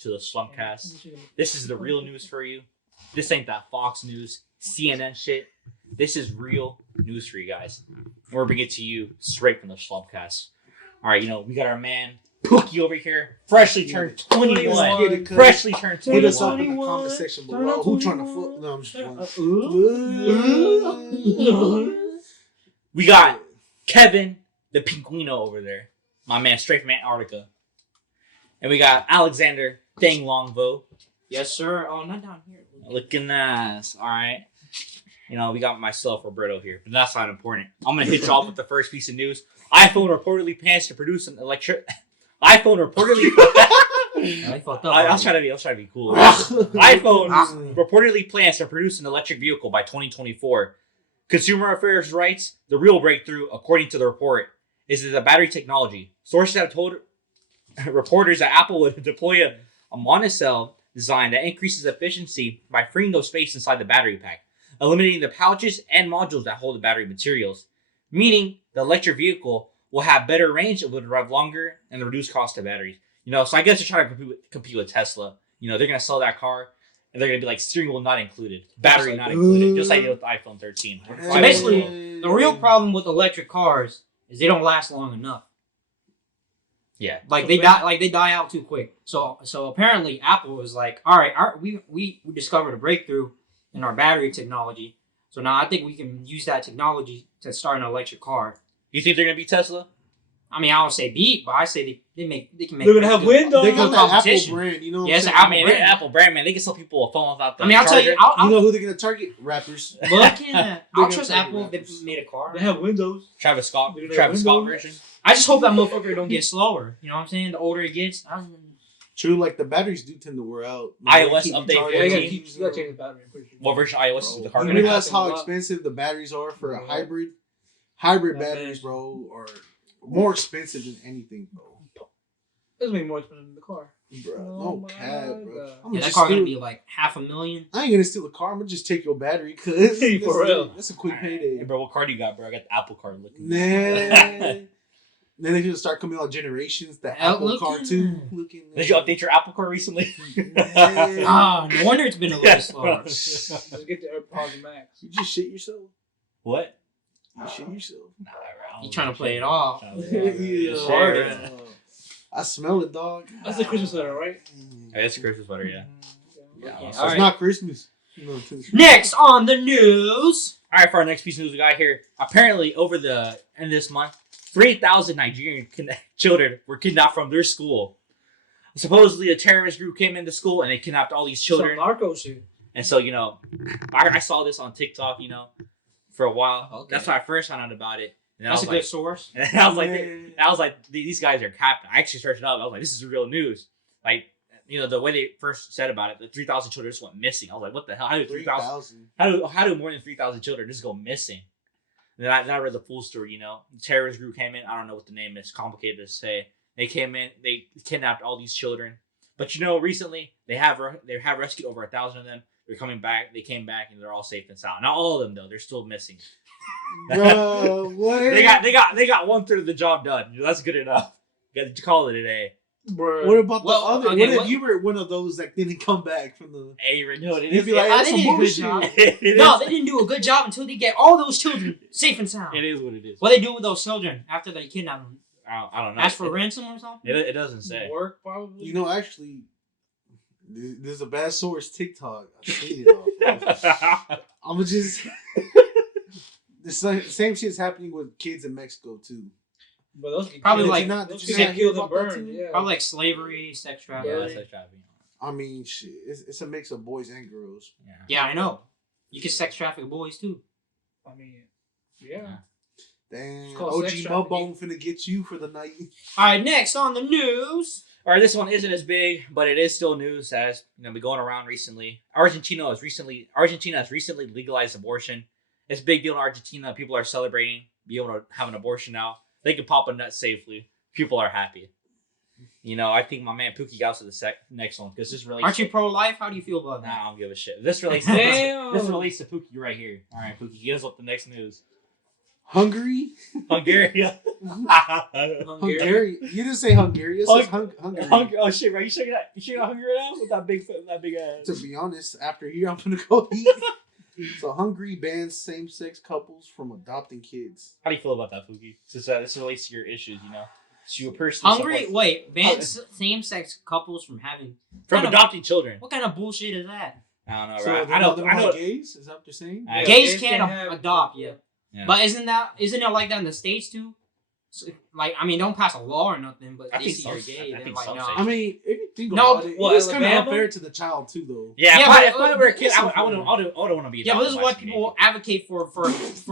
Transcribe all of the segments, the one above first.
to the Slumpcast. This is the real news for you. This ain't that Fox News, CNN shit. This is real news for you guys. We're bringing it to you straight from the Slumpcast. All right, we got our man Pookie over here, freshly turned 21. Freshly turned 21. Hit us up in the comment section below. Who trying to fool? No, I'm just playing. We got Kevin the Pinguino over there. My man, straight from Antarctica. And we got Alexander Dang Longvo. Yes, sir. Oh, not down here. Looking nice. All right. We got myself, Roberto, here. But that's not important. I'm going to hit you off with the first piece of news. iPhone reportedly plans to produce an iPhone reportedly... I fucked up. I was trying to be cool. iPhone reportedly plans to produce an electric vehicle by 2024. Consumer Affairs writes, the real breakthrough, according to the report, is the battery technology. Sources have told reporters that Apple would deploy a monocell design that increases efficiency by freeing up space inside the battery pack, eliminating the pouches and modules that hold the battery materials, meaning the electric vehicle will have better range, it will drive longer, and reduce cost of batteries. So I guess they're trying to compete with Tesla. They're going to sell that car, and they're going to be like, steering wheel not included, battery not included, just like they did with the iPhone 13. So basically, the real problem with electric cars is they don't last long enough. Yeah, they die out too quick. So apparently Apple was like, all right, we discovered a breakthrough in our battery technology. So now I think we can use that technology to start an electric car. You think they're gonna beat Tesla? I mean, I don't say beat, but I say they can make. They're gonna have Windows. They got that Apple brand, you know. Yes, Apple brand, man. They can sell people a phone without the. I'll tell you. You know who they're gonna target? Rappers. I'll trust Apple if they made a car. They have Windows. Travis Scott version. I just hope that motherfucker don't get slower. You know what I'm saying? The older it gets. True, like the batteries do tend to wear out. iOS update 14. You gotta change the battery. What version of iOS is the car? You realize how expensive the batteries are for a hybrid? Hybrid batteries, bro, are more expensive than anything, bro. It's way more expensive than the car. Bro, no cap, bro. That car gonna be like $500,000. I ain't gonna steal a car. I'm gonna just take your battery, cause for real. That's a quick payday. Hey, bro, what car do you got, bro? I got the Apple card looking. Nah. Then they just start coming out generations. The Apple car too. Did you update your Apple car recently? No wonder it's been a little slower. Let's get the AirPods Max. You just shit yourself. What? You shit yourself. Nah, bro. You trying to play it off? Yeah. I smell it, dog. That's the Christmas sweater, right? Hey, that's a Christmas sweater, yeah. It's not Christmas. Next on the news. All right, for our next piece of news we got here. Apparently, over the end of this month, 3,000 Nigerian children were kidnapped from their school. Supposedly, a terrorist group came into school and they kidnapped all these children. Some narco shit. And so, I saw this on TikTok, for a while. Okay. That's when I first found out about it. And that's a good source. And I was like, these guys are capped. I actually searched it up. I was like, this is real news. Like, the way they first said about it, the 3,000 children just went missing. I was like, what the hell? How do 3,000? How do more than 3,000 children just go missing? And then I read the full story. The terrorist group came in. I don't know what the name is. Complicated to say. They came in. They kidnapped all these children. But recently they have rescued over 1,000 of them. They're coming back. They came back and they're all safe and sound. Not all of them though. They're still missing. Bro, what? They got 1/3 of the job done. That's good enough. Got to call it a day. Bro. What about the other? Okay, what if you were one of those that didn't come back from the? Hey, no, it is. Be like, they did a good job. No, they didn't do a good job until they get all those children safe and sound. It is what it is. What they do with those children after they kidnap them? I don't know. Ask for ransom or something? It doesn't say. Work probably. Actually, there's a bad source. TikTok. I've seen it all. I'm just. The same shit's happening with kids in Mexico too. But those probably kids, like those get killed and burned. Yeah. Probably like slavery, sex trafficking. Yeah, sex trafficking. I mean, shit. It's a mix of boys and girls. Yeah, I know. You can sex traffic boys too. I mean, yeah. Damn, OG Mudbone finna get you for the night. All right, next on the news. All right, this one isn't as big, but it is still news as been going around recently. Argentina has recently legalized abortion. It's a big deal in Argentina. People are celebrating, be able to have an abortion now. They can pop a nut safely. People are happy. I think my man Pookie got to the next one because this relates. Aren't you pro-life? How do you feel about that? Nah, I don't give a shit. This relates to Pookie right here. All right, Pookie, get us up the next news. Hungary. Hungary. Hungary. You didn't say Hungary. It says Hungary. Oh shit, bro! You sure you're not hungry now with that big ass? To be honest, after here, I'm gonna go eat. So Hungary bans same-sex couples from adopting kids. How do you feel about that, Fuki? Since this relates to your issues, you know, so you person Hungry? Wait, ban same-sex couples from having adopting children. What kind of bullshit is that? I don't know, So right? I know. Gays? Is that what you're saying? Gays can't adopt, yeah. But isn't it like that in the States too? So, like, I mean, don't pass a law or nothing, but they see you're gay, they're like, no. I mean, if you think about it, it's kind of unfair to the child too, though. Yeah, if I were a kid, I wouldn't want to be. Yeah, but this is why people advocate for this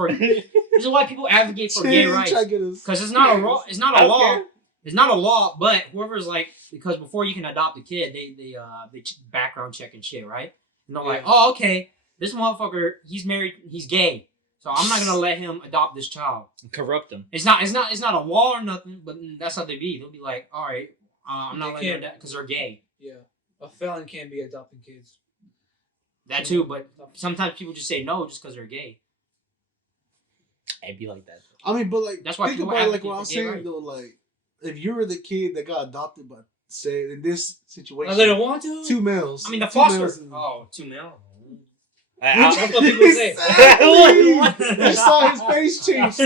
is why people advocate for gay rights, because it's not a law. It's not a law. It's not a law, but whoever's like, because before you can adopt a kid, they background check and shit, right? And they're like, oh, okay, this motherfucker, he's married, he's gay. So I'm not gonna let him adopt this child. Corrupt him. It's not a law or nothing, but that's how they be. They'll be like, all right, I'm not letting them because they're gay. Yeah, a felon can't be adopting kids. That too, but sometimes people just say no just because they're gay. It'd be like that. I mean, but like, that's why think about like what I was saying though. Like, if you were the kid that got adopted, but say in this situation, they don't want to. 2 males. I mean, the foster. 2 males. That's what people say. I saw his face change.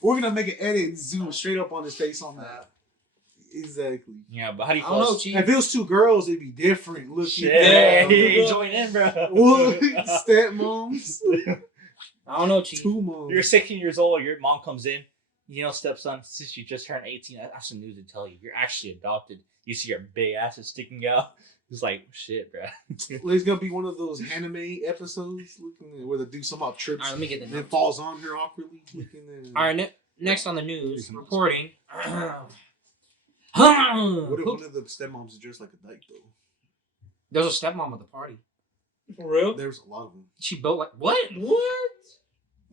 We're gonna make an edit and zoom straight up on his face on that. Exactly. Yeah, but how do you know, call if it was 2 girls, it'd be different. Look, join in, bro. Stepmoms. I don't know, Chief. 2 moms. You're 16 years old. Your mom comes in. You know, stepson, since you just turned 18, I have some news to tell you. You're actually adopted. You see your big ass is sticking out. It's like, shit, bro. Well, it's going to be one of those anime episodes where the dude somehow trips let me get the and then falls on her awkwardly. All right, next on the news, reporting. What if one of the stepmoms is dressed like a dyke, though? There was a stepmom at the party. For real? There's a lot of them. She built like, what?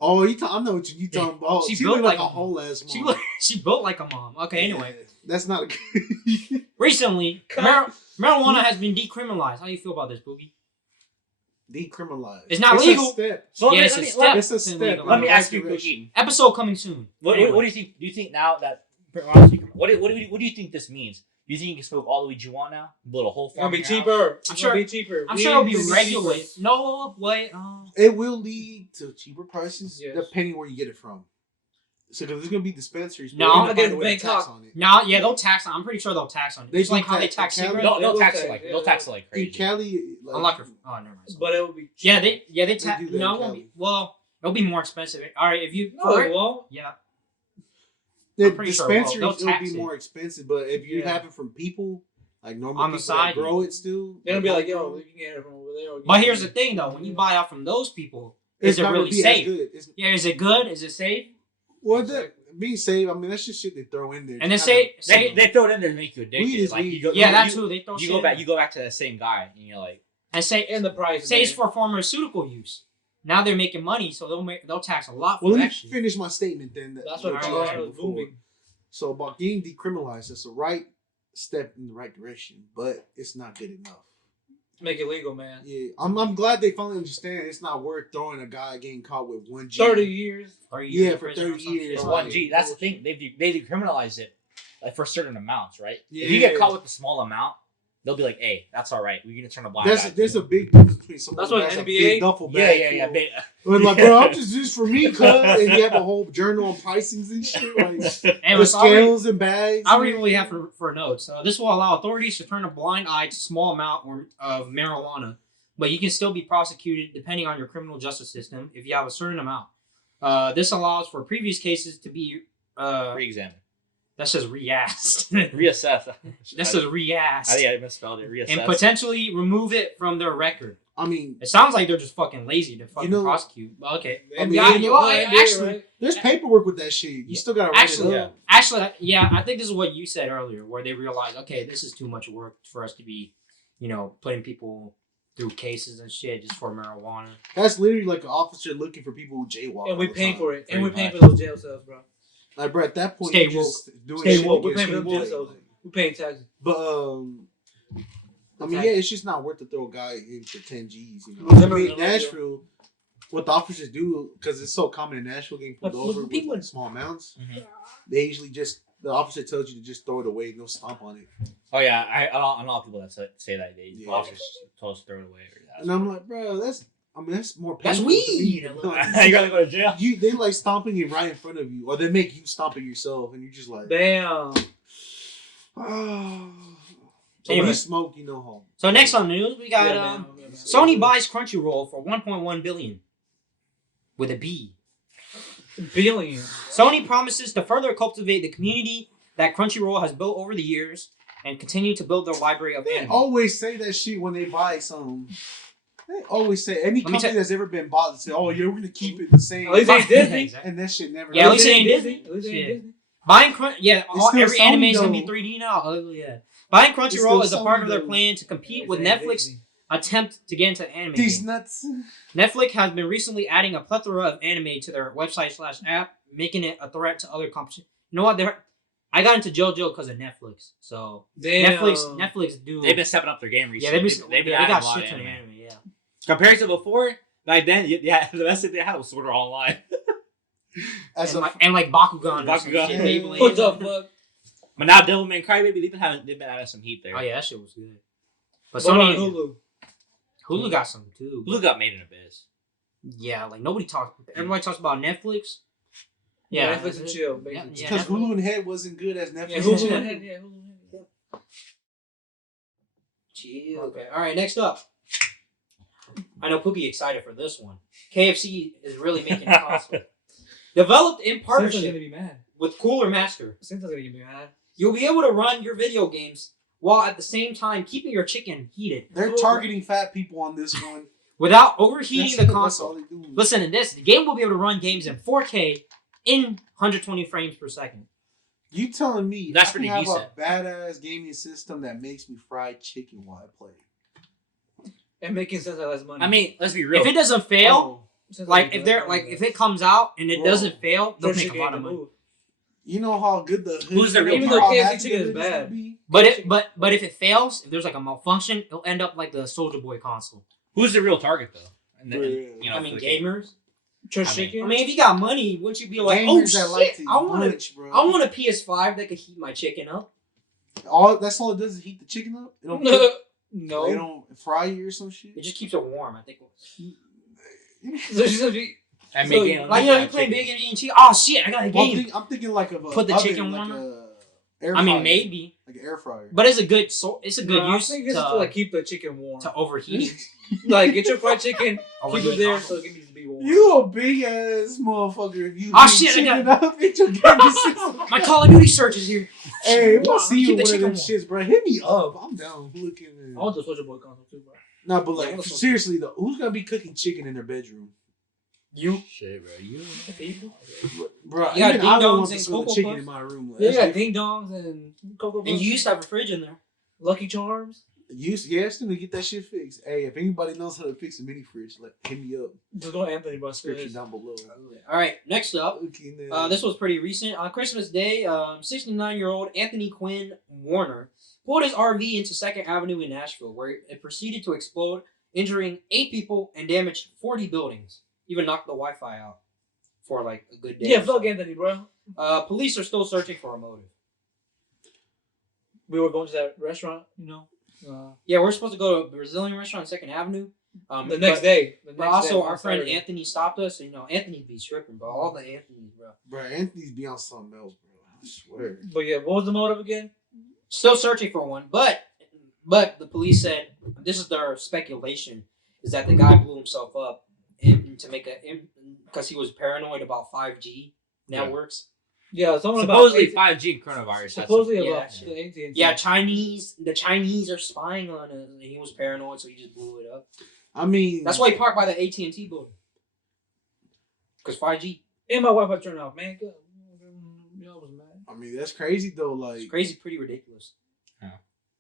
Oh, I know what you talking about. She She built looked like like a whole ass mom. She built like a mom. Okay, anyway. That's not a Recently, marijuana has been decriminalized. How do you feel about this, Boogie? Decriminalized. It's not legal. A step. So Yeah, it's a step. It's a step. Let me ask you, Cookie. Episode coming soon. What do you think? Do you think now that what do you think this means? Do you think you can smoke all the weed you want now? Build a whole farm. It's gonna be cheaper. I'm sure it'll be regulated. No, wait. It will lead to cheaper prices, Yes. depending where you get it from. So there's gonna be dispensaries. No, where I'm they're gonna gonna get find a way to tax Bangkok. on it. No, yeah, they'll tax. I'm pretty sure they'll tax on it. They It's like do how they tax- tax in Cali- cigarettes. They'll tax tax, it like yeah, they'll tax it like In crazy. Cali, Unlike your. Oh, never mind. But it will be. Yeah, they They tax. do that No, in it won't be. Cali. Well, it'll be more expensive. All right, if you. No, it won't. Yeah. the I'm pretty sure it will. dispensaries They'll it'll tax be it. more expensive, but if you Yeah. have it from people like normal On the people side, that grow it still, They're gonna be like, yo, homegrown, you can get it from over there. But here's the thing, though. When you buy out from those people, it's is it not gonna really be as safe? good. It's, Yeah, is it good? Is it safe? well, that being safe, I mean that's just shit they throw in there. And then to They throw it in there to make you addicted. Weed is Like weed. you go, Yeah, you, that you, too. They throw you shit go in back. there. You go back to that same guy, and you're like, And say And the price. say it's for pharmaceutical use. Now they're making money, so they'll tax a lot for Well, let that me shit. finish my statement then. That's what you I'm asked saying. me before. Booming. So about getting decriminalized, it's a right step in the right direction, but it's not good enough. Make it legal, man. Yeah, I'm glad they finally understand it's not worth throwing a guy getting caught with 1 G. 30 years. Yeah, in for prison or 30 some years. shit. it's Oh, 1G. That's the thing. They decriminalize it like for certain amounts, right? Yeah. If you get caught with a small amount, they'll be like, "Hey, that's all right. We're gonna turn a blind eye." There's a big difference between someone That's who what has a NBA big duffel Yeah, bag. yeah. But like, bro, I'm just this for me, cuz, and you have a whole journal on pricings and shit, like And the it's already- scales and bags. I'll read what we have for notes. This will allow authorities to turn a blind eye to small amount of marijuana, but you can still be prosecuted depending on your criminal justice system if you have a certain amount. This allows for previous cases to be Re-examine, that says re-asked. reassess. That says re-asked. I think I misspelled it. Reassess. And potentially remove it from their record. I mean, It sounds like they're just fucking lazy to fucking prosecute. But okay. I mean, Yeah, you well, know, actually, there's paperwork with that shit. You still gotta write it up. Actually, yeah, I think this is what you said earlier, where they realized, okay, this is too much work for us to be, putting people through cases and shit just for marijuana. That's literally like an officer looking for people who jaywalk. And we all the paying time. for it. And Pretty we paying much. for those jail cells, bro. Like, bro, at that point, Stay you're just doing Stay shit woke. We're against paying for them people. jail cells. We paying taxes. But I mean, yeah, it's just not worth to throw a guy in for 10 G's. You know, Remember I mean, the Nashville, what the officers do, because it's so common in Nashville getting pulled But over with people- like, small amounts, Mhm. they usually the officer tells you to just throw it away, no stomp on it. Oh yeah, I know a lot of people that say that they Yeah. officers told us to throw it away. And I'm like, bro, that's more That's painful to me. weed. you gotta go to jail. They like stomping it right in front of you, or they make you stomp it yourself, and you're just like, Damn. oh. So Anyway. when you smoke, you know home. So next on the news, we got Yeah, man. Sony buys Crunchyroll for 1.1 billion with a B. Billion. Sony promises to further cultivate the community that Crunchyroll has built over the years and continue to build their library of They anime. always say that shit when they buy something. They always say any me company tell- that's ever been bought, they say, "Oh yeah, we're gonna keep it the same." At least it ain't Disney. Exactly. And that shit never. Yeah, at happens. least it ain't Disney. At least it ain't Yeah. Disney. Buying still every Sony, anime is gonna be though. 3D now. Oh yeah. Buying It's Crunchyroll still is a part Sony, of their though. plan to compete with It ain't Netflix Disney. attempt to get into anime. These games. nuts. Netflix has been recently adding a plethora of anime to their website/app, making it a threat to other competition. You know what? I got into JoJo because of Netflix. So Damn. Netflix do. They've been stepping up their game yeah, recently. they adding got a lot shit of to the anime. anime. Yeah. Compared to before, like then, yeah, the best thing they had was Sword Art Online. As And like Bakugan. or some Bakugan. shit, Yeah. Beyblade. What the fuck? But now Devilman Crybaby, they've been adding some heat there. Oh yeah, that shit was good. But What Sony, about Hulu got some too. Blue got made in Abyss. Yeah, like nobody talks. Everybody talks about Netflix. Yeah, Yeah, Netflix and chill, basically. Yeah, because Netflix. Hulu and Head wasn't good as Netflix. Yeah, and Hulu chill. and Head, yeah, Hulu and Head. Chill. Okay. All right. Next up, I know Pookie excited for this one. KFC is really making a console. Developed in Samsung's partnership gonna be mad. with Cooler Master, Samsung's gonna be mad. you'll be able to run your video games while at the same time keeping your chicken heated They're targeting fat people on this one. without overheating the That's console. all they do. Listen to this: the game will be able to run games in 4K in 120 frames per second. You telling me That's I can pretty have decent. a badass gaming system that makes me fried chicken while I play? And making sense of less money. I mean, let's be real. If it doesn't fail, Sense like of if they're less like money. if it comes out and it Bro, doesn't fail, they'll First make a lot of money. move. You know how good the hood Who's the is, real Even how though KFC happy chicken the is hood gonna bad. be? But if it fails, if there's like a malfunction, it'll end up like the Soldier Boy console. Who's the real target though? And then, Yeah. you know, I mean, for the game. gamers. Church I mean- chicken. I mean, if you got money, wouldn't you be like, Gamers oh that shit, like to I want munch, bro. a PS5 that could heat my chicken up. That's all it does is heat the chicken up. It don't, No. cook, No. like, it don't fry you or some shit. It just keeps it warm. I think. So she's gonna be. And So, making Like you're playing big games eating chicken. Oh shit, I got a Well, game. I'm thinking like of a Put the oven, chicken like warmer? a air I mean, fryer. maybe, Like an air fryer. but it's a good good I use think it's to like keep the chicken warm. to overheating. Like get your fried chicken, keep Overheating it there console. so it needs to be warm. You a big ass motherfucker. If you Oh, heat shit, I chicken up in your gaming system. My Call of Duty search is here. Hey, if I see you Keep the with one of chicken them warm. shits, bro, hit me up. I'm down. Looking I want the Soldier Boy console too, bro. No, but Yeah, like what's up? seriously though, who's gonna be cooking chicken in their bedroom? You. Shit, bro. You. Bro, You got even I ding-dongs don't want to and smell the Cocoa chicken Puffs? in my room. Like, Yeah, that's you got different. ding dongs and Cocoa And Puffs. you used to have a fridge in there. Lucky Charms. Yes, to get that shit fixed. Hey, if anybody knows how to fix a mini fridge, like hit me up. Just go to Anthony, bro. Description down below. All right, next up. Okay, then. This was pretty recent. On Christmas Day, 69-year-old Anthony Quinn Warner pulled his RV into 2nd Avenue in Nashville, where it proceeded to explode, injuring 8 people and damaged 40 buildings. Even knocked the Wi-Fi out for like a good day. Yeah, or so. fuck Anthony, bro. Police are still searching for a motive. We were going to that restaurant, you know. Yeah, we're supposed to go to a Brazilian restaurant on 2nd Avenue. The next day. The But next also, day, our on friend Saturday. Anthony stopped us. And, Anthony be tripping, bro. All the Anthonys, bro. Bro, Anthony's be on something else, bro. I swear. But yeah, what was the motive again? Still searching for one, but the police said this is their speculation is that the guy blew himself up to make because he was paranoid about 5G networks. Yeah, someone Supposedly about 5G coronavirus. That's supposedly Yeah, about shit. the AT&T. Yeah, the Chinese are spying on us, and he was paranoid, so he just blew it up. I mean, That's why he parked by the AT&T building. Because 5G, And my Wi-Fi turned off, man. Good. Yeah, I was mad. I mean, that's crazy though. it's Like, crazy, pretty ridiculous.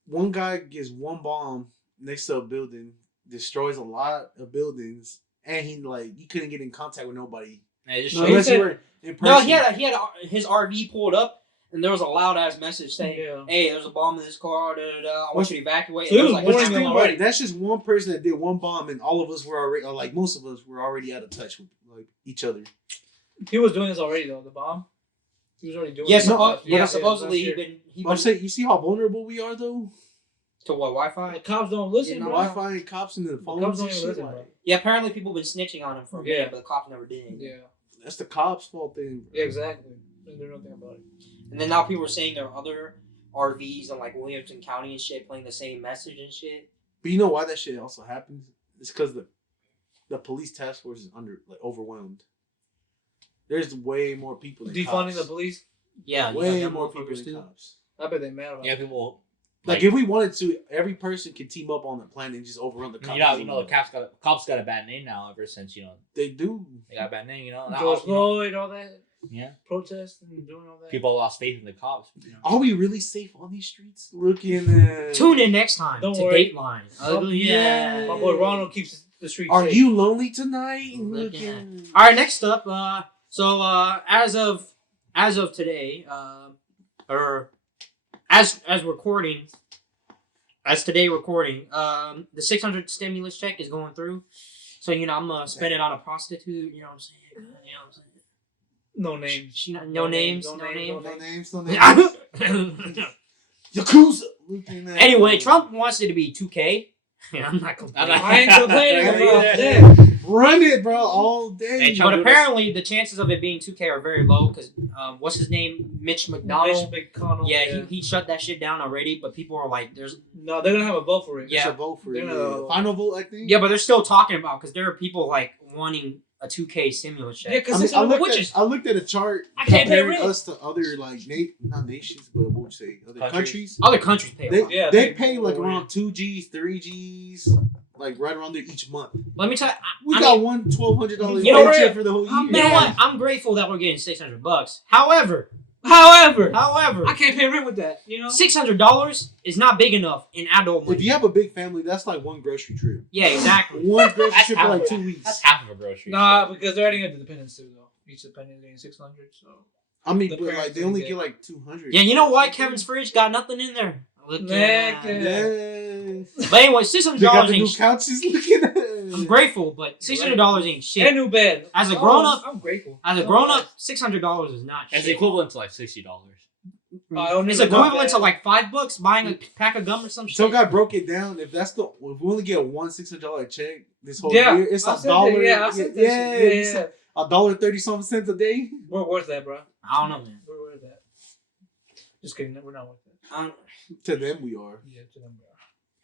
one guy gets one bomb next to a building, destroys a lot of buildings, and he couldn't get in contact with nobody Yeah, just No, show he unless said- you were in person. No, he had his RV pulled up, and there was a loud ass message saying, Yeah. "Hey, there's a bomb in this car. Da, da, da. I want you to evacuate." So And he it was like, warning Just them think about already. it. That's just one person that did one bomb, and all of us were already, or like most of us were already out of touch with like each other. He was doing this already though. The bomb. He was already doing. Yeah, it. supposedly last he year. been But I'm saying, you see how vulnerable we are though. to what Wi-Fi? The cops don't listen, Yeah, bro. Wi-Fi and cops and the phones cops don't and even shit. listen, Like, bro. Yeah, apparently people been snitching on him for a minute, Yeah. but the cops never did anything. Yeah. that's the cops' fault thing. Bro. Yeah, exactly. They do nothing about it. And then now people are saying there are other RVs in like Williamson County and shit playing the same message and shit. But you know why that shit also happens? It's because the police task force is overwhelmed. There's way more people than Defunding cops. the police. Yeah, you got Way them more people motherfuckers than too. cops. I bet they mad about Yeah, it. people. Like if we wanted to, every person could team up on the planet and just overrun the cops. The cops got a bad name now. Ever since They do. they got a bad name. Now George Floyd, all that. Yeah. Protesting and doing all that. People lost faith in the cops. Are we really safe on these streets? Looking at. Tune in next time Don't to worry. Dateline. Oh, Yeah. My boy Ronald keeps the streets Are safe. you lonely tonight? Look Looking. All right, next up. As of today, or as recording, as today recording, the 600 stimulus check is going through. So I'm gonna spend it on a prostitute. You know what I'm saying? You know what I'm saying? No names. She not, No no names. names, No no names. No names, no names. Yakuza. Looking at. Anyway, Trump wants it to be 2K. Yeah, I'm not complaining. I ain't complaining Yeah, about yeah. that. Run it, bro, all day. Hey, But apparently, the chances of it being 2K are very low because what's his name? Mitch McDonald. Mitch McConnell. Yeah, he shut that shit down already. But people are like, "There's No, they're gonna have a vote for it. Yeah. Should vote for it. They're gonna- Yeah. Final vote, I think. yeah, but they're still talking about because there are people like wanting a 2K stimulus check." Yeah, I, because mean, it's on the I witches. looked at a chart I can't pay comparing rent. us to other like not nations, but what would you say other countries. Other countries pay a They lot. Yeah, they they- pay like oh, around 2Gs, 3Gs, like right around there each month. Let me tell you, We I got mean, one $1,200 You know paycheck what? for the whole year. you know what? I'm grateful that we're getting $600. However, However, I can't pay rent with that. You know. $600 is not big enough in adult money. If you have a big family, that's like one grocery trip. Yeah, exactly. One grocery That's trip for half like of- 2 weeks. That's half of a grocery. Nah, because they're adding it to dependents too, though. Each dependent is getting 600. So. I mean, The but like parents they only get- get like 200. Yeah, you know why Kevin's fridge got nothing in there? Look at Heck that. Yes. But anyway, They got $600 the new ain't shit. couches. Looking at I'm grateful, but $600 ain't And shit. new bed. As a grown-up- I'm grateful. As a grown-up, $600 is not It's shit. equivalent to like $60. I don't It's even know equivalent that. to like $5 buying a pack of gum or some shit. Some guy broke it down. If we only get one $600 check this whole Yeah, year, it's I a said dollar. that, yeah, I said that yeah, shit. it's $1.30 a day. We're worth that, bro. I don't know, man. We're worth that. Just kidding. We're not worth that. To them, we are. Yeah, to them, bro.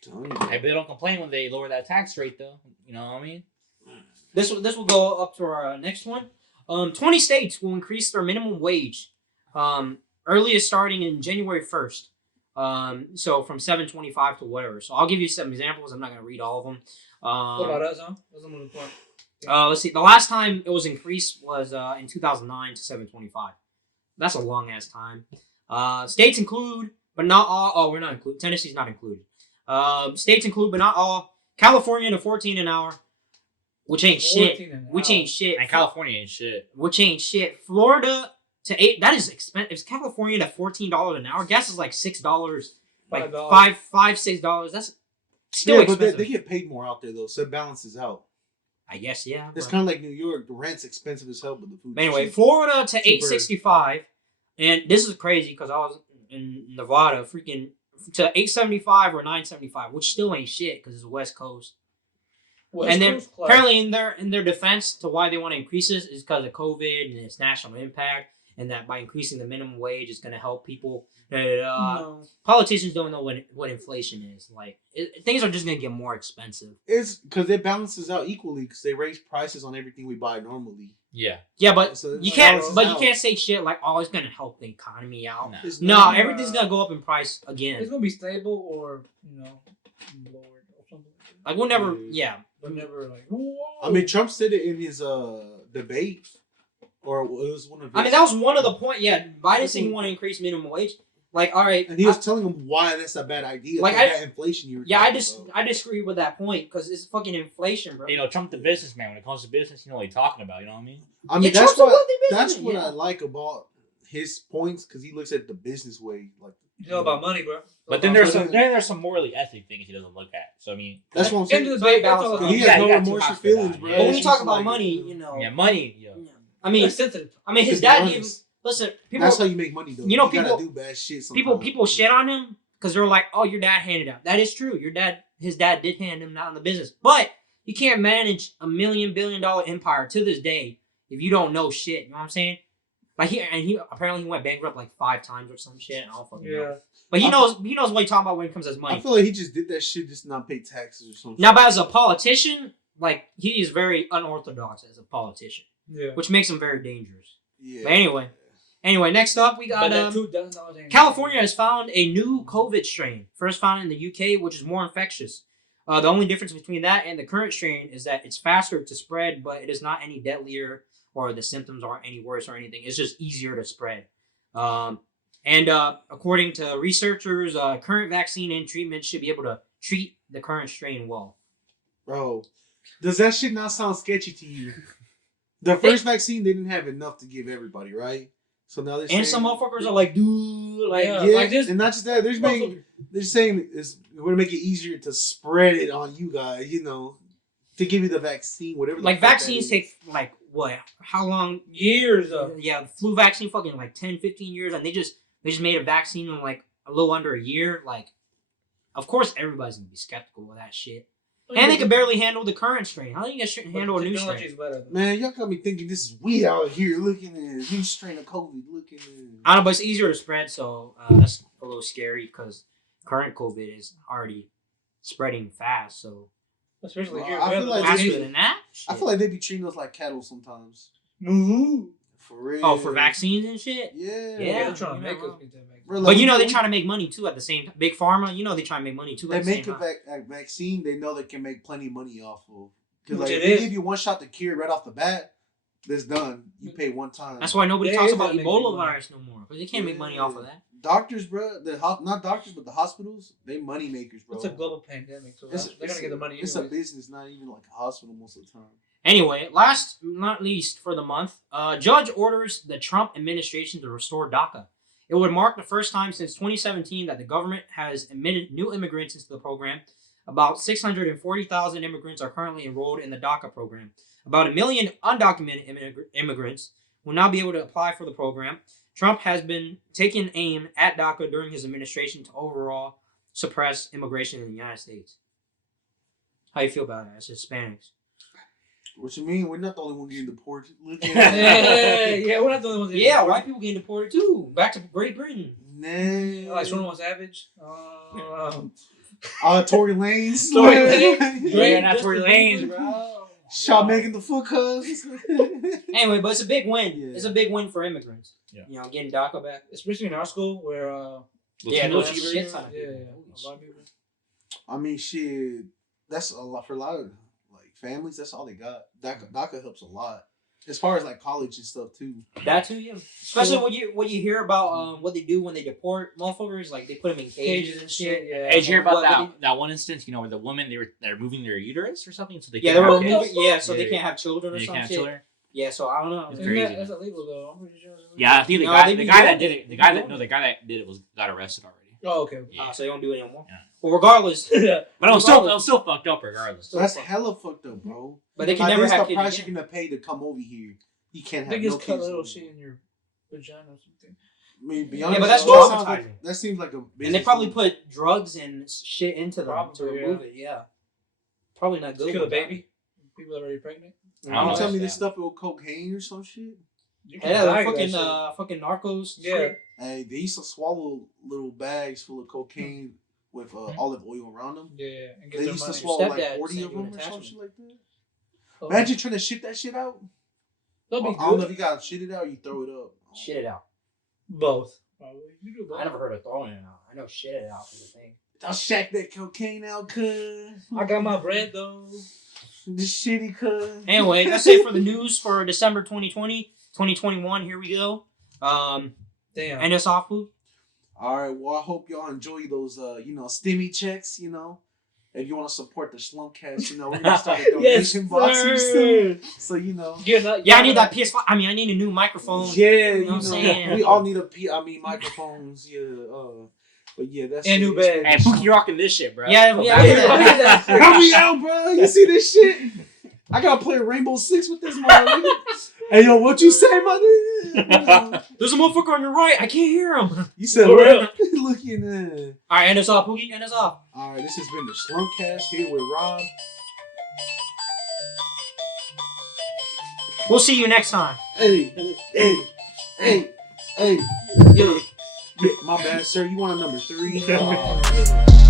Telling you. Hey, but they don't complain when they lower that tax rate, though. You know what I mean? This will go up to our next one. 20 states will increase their minimum wage. Earliest starting in January 1st. So from $7.25 to whatever. So I'll give you some examples. I'm not gonna read all of them. What about us, huh? That's another point. Let's see. The last time it was increased was in 2009 to $7.25. That's a long ass time. States include, but not all. Oh, we're not included. Tennessee's not included. States include, but not all. California to $14 an hour, which ain't shit. 14 an Which hour. ain't shit. And California ain't shit. Which ain't shit. Florida to $8. That is expensive. If California to $14 an hour, gas is like $6. Like $5. $6. That's still Yeah, but expensive. they get paid more out there though, so it balances out. I guess yeah. It's but- kind of like New York. The rent's expensive as hell, but the food. But anyway, cheap. Florida to Cheaper. $8.65, and this is crazy because I was in Nevada, freaking to $8.75 or $9.75, which still ain't shit because it's the West Coast. West And then Coast class. apparently in their defense to why they want to increase this is because of COVID and its national impact, and that by increasing the minimum wage is going to help people. No. Politicians don't know what inflation is. Like things are just going to get more expensive. It's because it balances out equally because they raise prices on everything we buy normally. Yeah. Yeah, but So it you can't. balances But you out. can't say shit like, "Oh, it's going to help the economy out." Nah. It's No, not. everything's gonna go up in price again. It's gonna be stable or lowered or something. Like we'll never, yeah. But never like. Whoa. I mean, Trump said it in his debate, or it was one of. His, I mean that was one of the point. Yeah, Biden said he want to increase minimum wage. Like, all right, and he was telling him why that's a bad idea. Like, that inflation you were. yeah, talking about. I disagree with that point because it's fucking inflation, bro. You know, Trump the businessman. When it comes to business, you know what he's talking about. You know what I mean? I mean, Yeah, that's Trump's a what wealthy that's businessman, what yeah. I like about his points because he looks at the business way. Like, You know about money, bro. But then there's some morally ethic things he doesn't look at. So I mean, that's what I'm saying. End of the day, that's all He about He Yeah, has you no got remorse too or hot for feelings, that, bro. yeah. But when It's you talk just about like, money, you know. yeah, money. Yo. I mean, It's sensitive. his Just be dad honest. gave. Listen, people. That's how you make money, though. You know, gotta people- do bad shit. Sometimes. People shit on him because they're like, "Oh, your dad handed out." That is true. His dad did hand him out in the business, but you can't manage $1 billion empire to this day if you don't know shit. You know what I'm saying? Like he apparently he went bankrupt like 5 times or some shit. I don't fucking know. Yeah. But he knows what he's talking about when it comes to his I money. feel like he just did that shit just to not pay taxes or something. Now, but as a politician, like he is very unorthodox as a politician, Yeah. which makes him very dangerous. Yeah. But anyway, next up we But got that $2,000 ain't- California has found a new COVID strain, first found in the UK, which is more infectious. The only difference between that and the current strain is that it's faster to spread, but it is not any deadlier or the symptoms aren't any worse or anything. It's just easier to spread. According to researchers, current vaccine and treatment should be able to treat the current strain well. Bro, does that shit not sound sketchy to you? The first vaccine, they didn't have enough to give everybody, right? So now they're saying... And some motherfuckers are like, dude, like, Yeah. Yeah, like this- and not just that, they're saying we're gonna make it easier to spread it on you guys, you know, to give you the vaccine, whatever. The like fuck that vaccines is. take like what? How long? years of. Yeah, flu vaccine fucking like 10, 15 years, and they just made a vaccine in like a little under a year. Like, of course, everybody's gonna be skeptical of that shit. And they can barely handle the current strain. How do you guys handle a new Technology strain? is better. Man, y'all got me thinking this is we out here looking at a new strain of COVID. Looking at. I don't know, but it's easier to spread, so that's a little scary because current COVID is already spreading fast. So Especially Well, here. I feel like faster they- than that. I feel like they be treating us like cattle sometimes. Mm-hmm. For real. Oh, for vaccines and shit. Yeah. Yeah. They're trying to you make know. us get that vaccine. Bro, like, But you know we- they're trying to make money too at the same time. Big Pharma, you know they trying to make money too They at the make same a, time. a vaccine they know they can make plenty of money off of. Because Which like, it if they is. give you one shot to cure right off the bat, that's done. You pay one time. That's why nobody They talks is about gonna make Ebola big money. virus no more because they can't make money off of that. Doctors, bro, not doctors, but the hospitals, they money makers, bro. It's a global pandemic, so they're gonna get the money. It's a anyways. business, not even like a hospital most of the time. Anyway, last but not least for the month, judge orders the Trump administration to restore DACA. It would mark the first time since 2017 that the government has admitted new immigrants into the program. About 640,000 immigrants are currently enrolled in the DACA program. About 1 million undocumented immigrants will now be able to apply for the program. Trump has been taking aim at DACA during his administration to overall suppress immigration in the United States. How you feel about it as Hispanics? What you mean? We're not the only one getting deported. Look at Yeah, we're not the only ones. Yeah, white people getting deported too. Back to Great Britain. Nah. Like 21 Savage. Tory Lanez. Tory Lanez. Yeah, not Tory Lanez, bro. Shaw making the foot cubs. Anyway, but it's a big win. Yeah. It's a big win for immigrants. Yeah. You know, getting DACA back. Especially in our school where Yeah, Latino no achievers. shit ton of yeah, people. a lot of people. I mean, shit. That's a lot for a lot of like families. That's all they got. DACA helps a lot as far as like college and stuff too. That too, yeah. Especially when you hear about what they do when they deport motherfuckers, like they put them in cages and shit. Yeah. Hey, did you hear about What- that one instance? You know, where the woman they're moving their uterus or something, so they Yeah, can't they were have kids? moving. Yeah, so they Yeah. can't have children or They some can't have shit. children. Yeah, so I don't know. It's Isn't crazy. that- That's illegal though. I'm pretty sure. it's illegal. Yeah, I think the No, guy they the be guy doing that it. did it, They the guy be that doing no, it. the guy that did it got arrested already. Oh, okay. Yeah. So they don't do it anymore. Yeah. Well, regardless, Yeah. But it was still fucked up regardless. That's hella fucked up, bro. but they can Like, never this have the kids price again. you're gonna pay to come over here. You can't They have just no cut a kids. little over shit here. in your vagina or something. I mean, be Yeah, honest, but that's that sounds traumatizing. that seems like a And they business probably move. put drugs and shit into them to Probably, remove it. Yeah, probably not Just good. kill a with that. baby. People that are already pregnant. I don't You know. tell me Yeah. this stuff with cocaine or some shit? You can Yeah, die the of that shit. fucking narcos. Yeah. shit. Hey, they used to swallow little bags full of cocaine with olive oil around them. Yeah, and get They their used to money. swallow Stepdad like 40 sent of you an them or some attachment. shit like that. Oh, Imagine trying to shit that shit out. That'll be I don't know if good. you gotta shit it out or you throw it up. Shit it out. Both. Probably. You do both. I never heard of throwing it out. I know shit it out is a thing. I'll shack that cocaine out, cuz. I got my bread though. This shitty cuz. Anyway, that's it for the news for December 2020. 2021, here we go. Damn. End us off, Pooh. All right, well, I hope y'all enjoy those, stimmy checks, if you want to support the Slumpcast, you know, we're gonna start a donation box soon. So you know, Yeah, I need that PS5. I mean, I need a new microphone. yeah, You know what I'm saying? we all need microphones. Yeah, but yeah, that's And new bed. And Pookie rocking this shit, bro. Yeah, Look at that. Help me out, bro. You see this shit? I gotta play Rainbow Six with this motherfucker. Hey, yo, what you say, mother? There's a motherfucker on your right. I can't hear him. You said For real. what? Looking at. All right, end us off, Pookie. End us off. All right, this has been the Slumpcast here with Rob. We'll see you next time. Hey, yo. My bad, sir. You want a number 3?